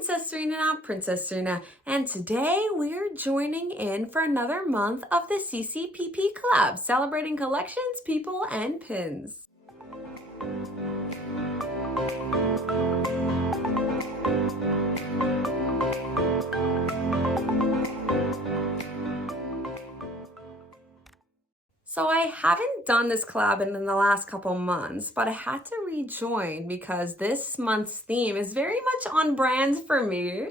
Princess Serena, Princess Serena, and today we're joining in for another month of the CCPP Collab, celebrating collections, people, and pins. So I haven't done this collab in the last couple months, but I had to rejoin because this month's theme is very much on brand for me.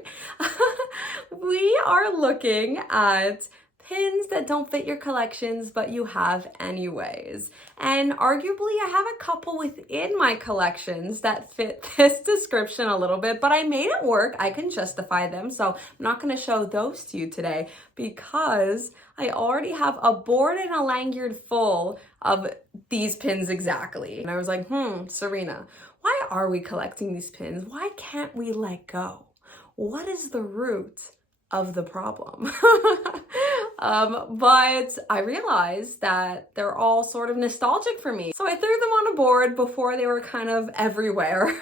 We are looking at pins that don't fit your collections, but you have anyways. And arguably I have a couple within my collections that fit this description a little bit, but I made it work. I can justify them. So I'm not going to show those to you today because I already have a board and a lanyard full of these pins exactly. And I was like, Serena, why are we collecting these pins? Why can't we let go? What is the root of the problem? But I realized that they're all sort of nostalgic for me. So I threw them on a board before they were kind of everywhere.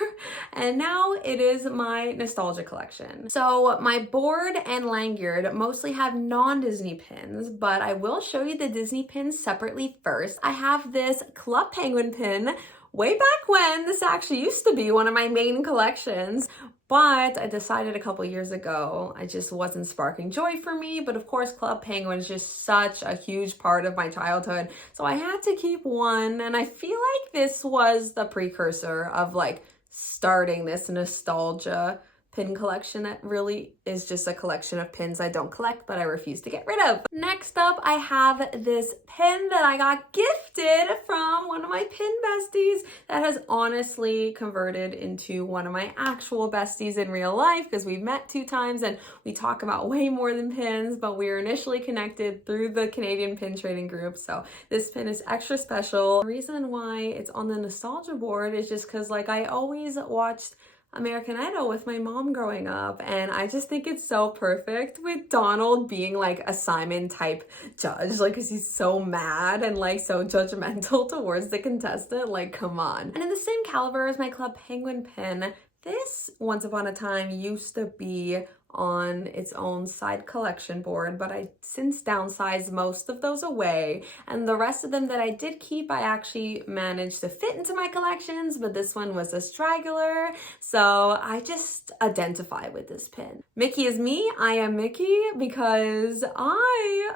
And now it is my nostalgia collection. So my board and lanyard mostly have non-Disney pins, but I will show you the Disney pins separately first. I have this Club Penguin pin. Way back when, this actually used to be one of my main collections, but I decided a couple years ago, it just wasn't sparking joy for me. But of course, Club Penguin is just such a huge part of my childhood. So I had to keep one. And I feel like this was the precursor of like starting this nostalgia pin collection that really is just a collection of pins I don't collect, but I refuse to get rid of. Next up, I have this pin that I got gifted from one of my pin besties that has honestly converted into one of my actual besties in real life because we've met 2 times and we talk about way more than pins, but we were initially connected through the Canadian pin trading group. So this pin is extra special. The reason why it's on the nostalgia board is just because like I always watched American Idol with my mom growing up, and I just think it's so perfect with Donald being like a Simon type judge, like because he's so mad and like so judgmental towards the contestant, like come on. And in the same caliber as my Club Penguin pin, this once upon a time used to be on its own side collection board, but I since downsized most of those away, and the rest of them that I did keep I actually managed to fit into my collections, but this one was a straggler, so I just identify with this pin. Mickey is me, I am Mickey because I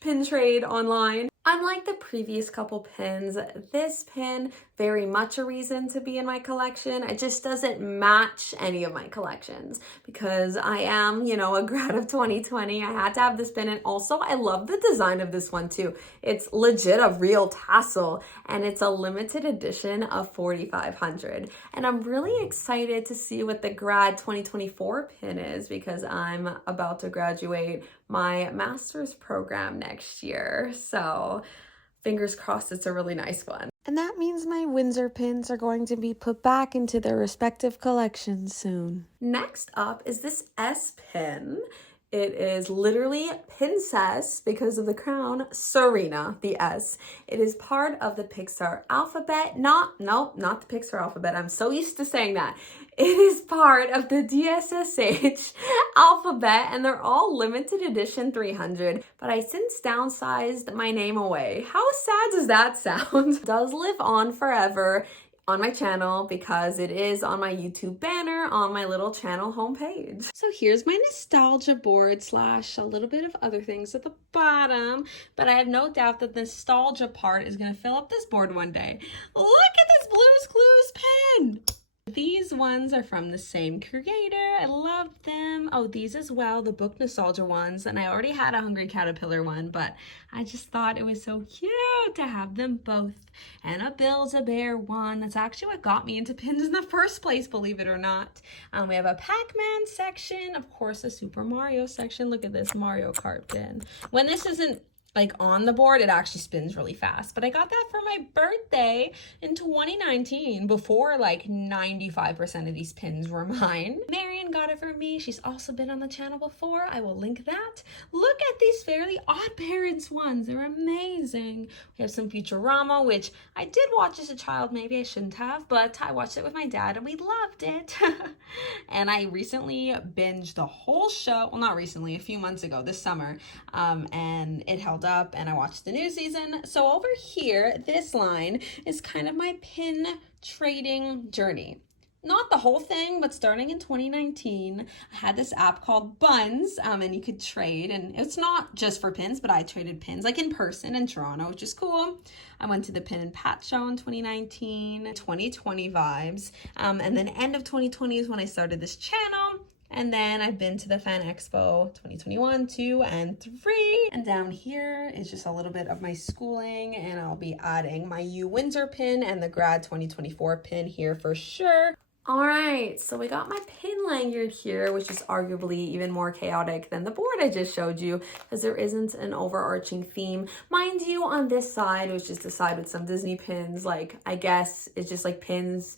pin trade online. Unlike the previous couple pins, this pin very much a reason to be in my collection. It just doesn't match any of my collections because I am, you know, a grad of 2020. I had to have this pin, and also I love the design of this one too. It's legit a real tassel, and it's a limited edition of 4,500. And I'm really excited to see what the grad 2024 pin is because I'm about to graduate my master's program next year. So fingers crossed it's a really nice one. And that means my Windsor pins are going to be put back into their respective collections soon. Next up is this S pin. It is literally Princess because of the crown, Serena, the S. It is part of the Pixar alphabet. Not the Pixar alphabet. I'm so used to saying that. It is part of the DSSH alphabet, and they're all limited edition 300, but I since downsized my name away. How sad does that sound? It does live on forever on my channel because it is on my YouTube banner on my little channel homepage. So here's my nostalgia board slash a little bit of other things at the bottom, but I have no doubt that the nostalgia part is going to fill up this board one day. Look at this Blue's Clues pen! These ones are from the same creator. I love them. Oh, these as well, the book nostalgia ones. And I already had a Hungry Caterpillar one, but I just thought it was so cute to have them both. And a Build-A-Bear one. That's actually what got me into pins in the first place, believe it or not. We have a Pac-Man section. Of course, a Super Mario section. Look at this Mario Kart pin. When this isn't like on the board, it actually spins really fast. But I got that for my birthday in 2019 before like 95% of these pins were mine. Marion got it for me. She's also been on the channel before. I will link that. Look at these Fairly Odd Parents ones. They're amazing. We have some Futurama, which I did watch as a child. Maybe I shouldn't have, but I watched it with my dad and we loved it. And I recently binged the whole show. Well, not recently, a few months ago, this summer. And it held up and I watched the new season. So over here, this line is kind of my pin trading journey. Not the whole thing, but starting in 2019, I had this app called Buns, and you could trade, and it's not just for pins, but I traded pins like in person in Toronto, which is cool. I went to the Pin and Pat show in 2019, 2020 vibes, and then end of 2020 is when I started this channel. And then I've been to the Fan Expo 2021, 2, and 3. And down here is just a little bit of my schooling, and I'll be adding my U Windsor pin and the Grad 2024 pin here for sure. All right, so we got my pin lanyard here, which is arguably even more chaotic than the board I just showed you because there isn't an overarching theme. Mind you, on this side, it was just a side with some Disney pins. Like, I guess it's just like pins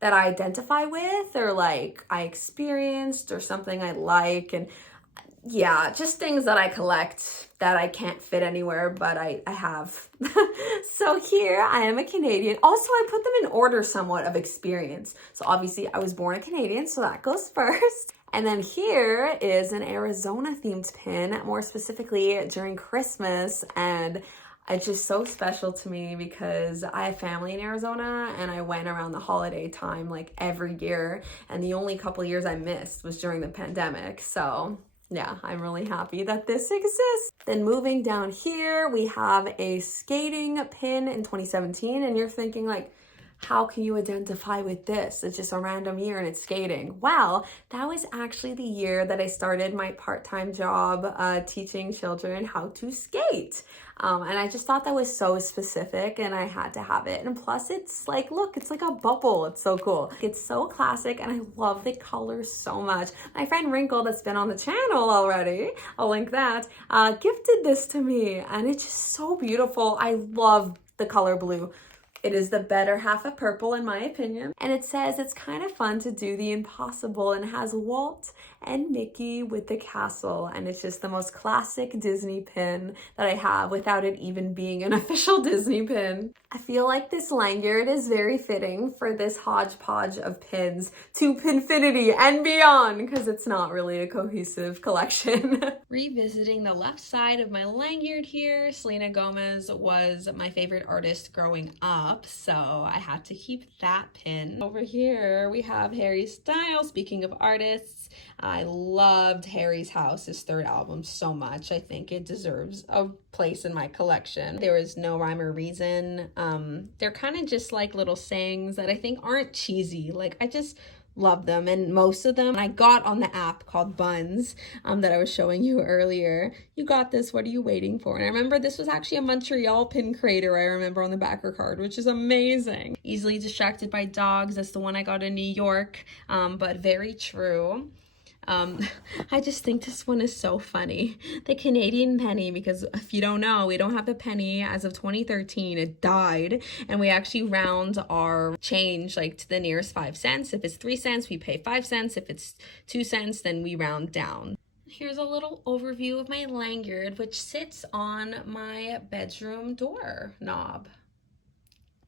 that I identify with or like I experienced or something I like. And yeah, just things that I collect that I can't fit anywhere, but I have. So here I am a Canadian. Also, I put them in order somewhat of experience. So obviously I was born a Canadian, so that goes first. And then here is an Arizona themed pin, more specifically during Christmas. And it's just so special to me because I have family in Arizona and I went around the holiday time like every year. And the only couple years I missed was during the pandemic. So yeah, I'm really happy that this exists. Then moving down here, we have a skating pin in 2017. And you're thinking like, how can you identify with this? It's just a random year and it's skating. Well, that was actually the year that I started my part-time job teaching children how to skate. And I just thought that was so specific and I had to have it. And plus it's like, look, it's like a bubble. It's so cool. It's so classic and I love the colors so much. My friend Wrinkle that's been on the channel already, I'll link that, gifted this to me and it's just so beautiful. I love the color blue. It is the better half of purple in my opinion. And it says it's kind of fun to do the impossible and has Walt and Mickey with the castle. And it's just the most classic Disney pin that I have without it even being an official Disney pin. I feel like this lanyard is very fitting for this hodgepodge of pins to Pinfinity and beyond because it's not really a cohesive collection. Revisiting the left side of my lanyard here, Selena Gomez was my favorite artist growing up, so I had to keep that pin. Over here we have Harry Styles. Speaking of artists, I loved Harry's House, his third album, so much. I think it deserves a place in my collection. There is no rhyme or reason. They're kind of just like little sayings that I think aren't cheesy. Like I just love them, and most of them I got on the app called Buns that I was showing you earlier. You got this, what are you waiting for? And I remember this was actually a Montreal pin creator I remember on the backer card, which is amazing. Easily distracted by dogs, that's the one I got in New York, but very true. I just think this one is so funny. The Canadian penny, because if you don't know, we don't have the penny as of 2013. It died, and we actually round our change like to the nearest 5 cents. If it's 3 cents, we pay 5 cents. If it's 2 cents, then we round down. Here's a little overview of my lanyard, which sits on my bedroom door knob.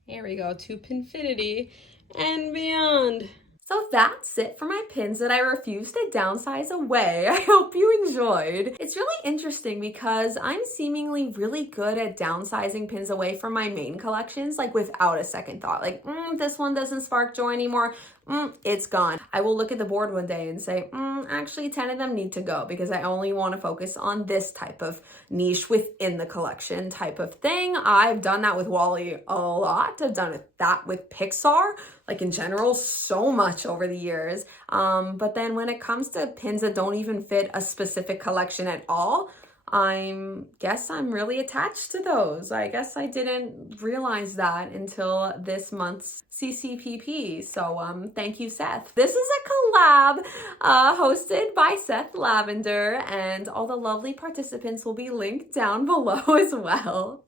Here we go, to Pinfinity and beyond. So that's it for my pins that I refuse to downsize away. I hope you enjoyed. It's really interesting because I'm seemingly really good at downsizing pins away from my main collections, like without a second thought. Like, this one doesn't spark joy anymore. It's gone. I will look at the board one day and say, actually 10 of them need to go because I only want to focus on this type of niche within the collection type of thing. I've done that with Wally a lot. I've done that with Pixar, like in general, so much over the years. But then when it comes to pins that don't even fit a specific collection at all, guess I'm really attached to those. I guess I didn't realize that until this month's CCPP. So thank you, Seth. This is a collab hosted by Seth Lavender, and all the lovely participants will be linked down below as well.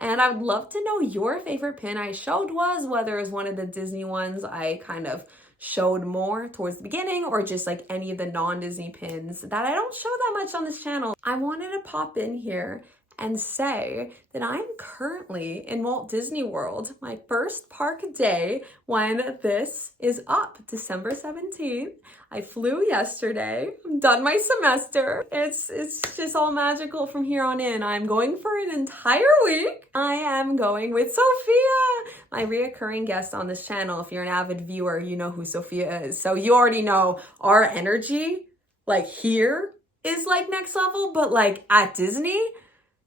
And I would love to know your favorite pin I showed was, whether it was one of the Disney ones I kind of showed more towards the beginning, or just like any of the non-Disney pins that I don't show that much on this channel. I wanted to pop in here and say that I'm currently in Walt Disney World, my first park day when this is up, December 17th. I flew yesterday. I'm done my semester. It's just all magical from here on in. I'm going for an entire week. I am going with Sophia, my reoccurring guest on this channel. If you're an avid viewer, you know who Sophia is. So you already know our energy, like here, is like next level, but like at Disney,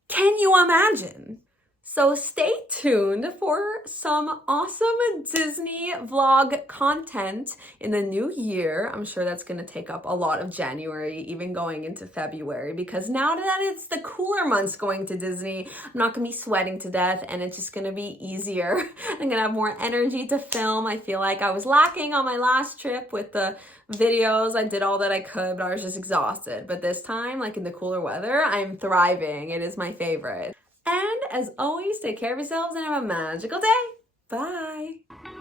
can you imagine? So stay tuned for some awesome Disney vlog content in the new year. I'm sure that's gonna take up a lot of January, even going into February, because now that it's the cooler months going to Disney, I'm not gonna be sweating to death and it's just gonna be easier. I'm gonna have more energy to film. I feel like I was lacking on my last trip with the videos. I did all that I could, but I was just exhausted. But this time, like in the cooler weather, I'm thriving. It is my favorite. And as always, take care of yourselves and have a magical day. Bye.